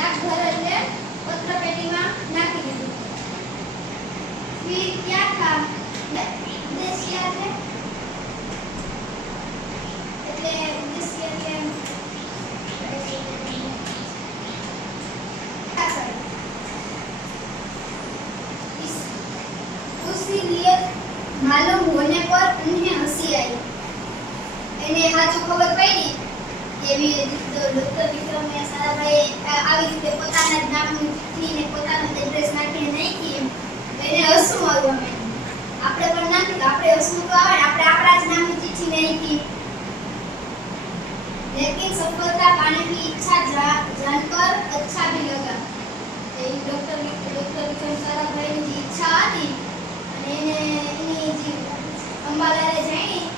डाकघर એટલે પત્રપેટીમાં નાખી દીધું. फिर क्या था उद्देश्य है એટલે ઉદ્દેશ્ય કે इसीलिए मालूम होने पर उन्हें हंसी आई. એને સાચું ખબર પડી એવી ડોક્ટર વિક્રમે સારાભાઈ આવી રીતે પોતાના જ નામની ચિઠ્ઠી ને પોતાનો એડ્રેસ નાખીને નાખી. એને હસવું આવ્યું. આપણે પણ નાખ્યું આપણે હસવું તો આવે, આપણે આપણા જ નામની ચિઠ્ઠી નાખી. लेकिन सफलता पाने की इच्छा जानकर अच्छा भी लगा. डॉक्टर विक्रम साराभाई ની ઈચ્છા હતી અને એને એની અંબાલાલે જાણી